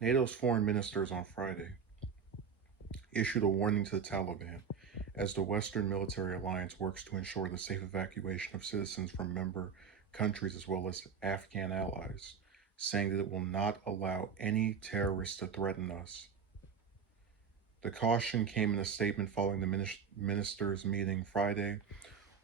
NATO's foreign ministers on Friday issued a warning to the Taliban as the Western military alliance works to ensure the safe evacuation of citizens from member countries as well as Afghan allies, saying that it will not allow any terrorists to threaten us. The caution came in a statement following the ministers' meeting Friday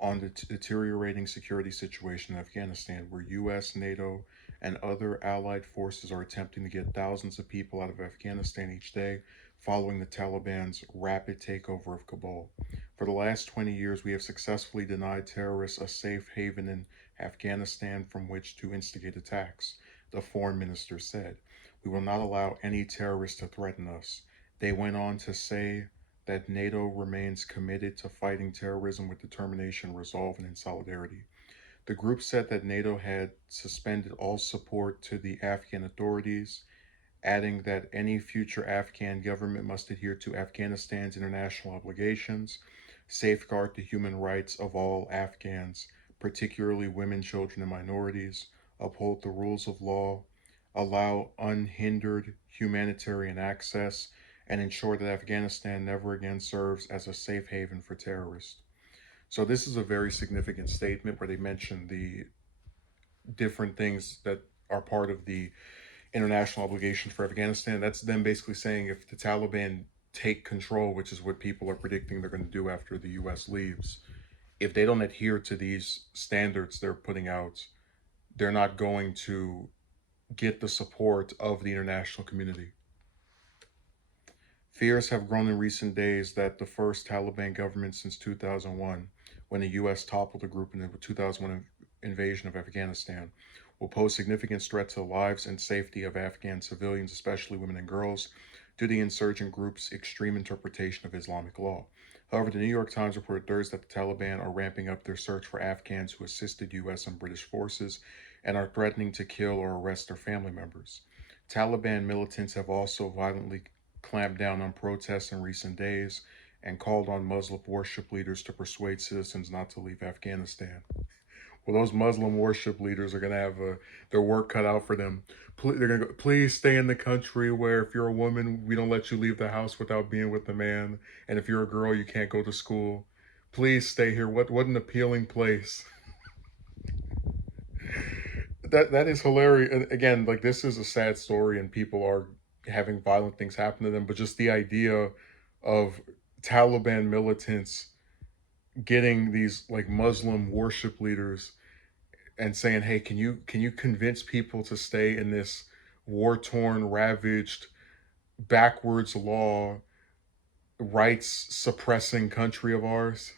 on the deteriorating security situation in Afghanistan, where US, NATO, and other allied forces are attempting to get thousands of people out of Afghanistan each day following the Taliban's rapid takeover of Kabul. For the last 20 years, we have successfully denied terrorists a safe haven in Afghanistan from which to instigate attacks, the foreign minister said. We will not allow any terrorists to threaten us. They went on to say that NATO remains committed to fighting terrorism with determination, resolve, and in solidarity. The group said that NATO had suspended all support to the Afghan authorities, adding that any future Afghan government must adhere to Afghanistan's international obligations, safeguard the human rights of all Afghans, particularly women, children, and minorities, uphold the rules of law, allow unhindered humanitarian access, and ensure that Afghanistan never again serves as a safe haven for terrorists. So, this is a very significant statement where they mention the different things that are part of the international obligations for Afghanistan. That's them basically saying if the Taliban take control, which is what people are predicting they're going to do after the US leaves, if they don't adhere to these standards they're putting out, they're not going to get the support of the international community. Fears have grown in recent days that the first Taliban government since 2001, when the US toppled the group in the 2001 invasion of Afghanistan, will pose significant threat to the lives and safety of Afghan civilians, especially women and girls, due to the insurgent group's extreme interpretation of Islamic law. However, the New York Times reported Thursday that the Taliban are ramping up their search for Afghans who assisted US and British forces and are threatening to kill or arrest their family members. Taliban militants have also violently clamped down on protests in recent days and called on Muslim worship leaders to persuade citizens not to leave Afghanistan. Well, those Muslim worship leaders are going to have their work cut out for them. They're going to go, please stay in the country where if you're a woman, we don't let you leave the house without being with the man. And if you're a girl, you can't go to school. Please stay here. What an appealing place. That is hilarious. And again, like this is a sad story and people are having violent things happen to them, but just the idea of Taliban militants getting these like Muslim worship leaders and saying, "Hey, can you convince people to stay in this war-torn, ravaged, backwards law, rights suppressing country of ours?"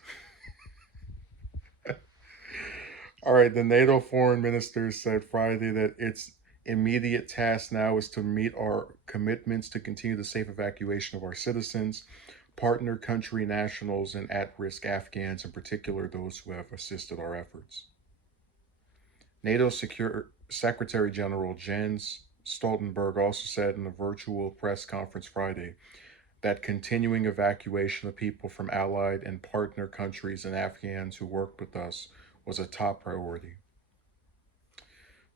All right, the NATO foreign minister said Friday that its immediate task now is to meet our commitments to continue the safe evacuation of our citizens, partner country nationals, and at risk Afghans, in particular those who have assisted our efforts. NATO Secretary General Jens Stoltenberg also said in a virtual press conference Friday that continuing evacuation of people from allied and partner countries and Afghans who worked with us was a top priority.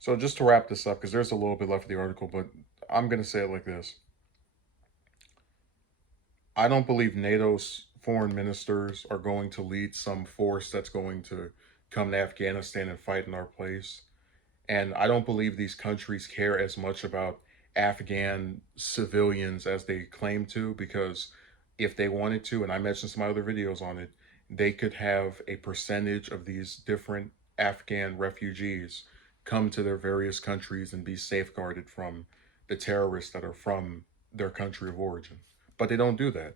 So, just to wrap this up, because there's a little bit left of the article, but I'm going to say it like this: I don't believe NATO's foreign ministers are going to lead some force that's going to come to Afghanistan and fight in our place. And I don't believe these countries care as much about Afghan civilians as they claim to, because if they wanted to, and I mentioned some other videos on it, they could have a percentage of these different Afghan refugees come to their various countries and be safeguarded from the terrorists that are from their country of origin. But they don't do that.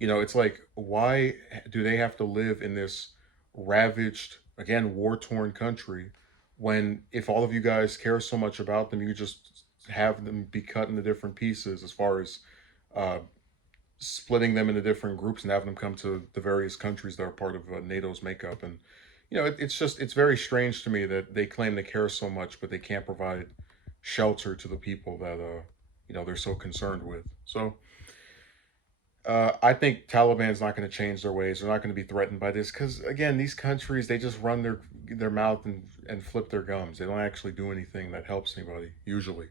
It's like, why do they have to live in this ravaged, again, war torn country when if all of you guys care so much about them, you just have them be cut into different pieces as far as uh, splitting them into different groups and having them come to the various countries that are part of NATO's makeup. And, it's very strange to me that they claim they care so much, but they can't provide shelter to the people that, they're so concerned with. So, I think Taliban's not going to change their ways. They're not going to be threatened by this because, again, these countries they just run their mouth and flip their gums. They don't actually do anything that helps anybody usually.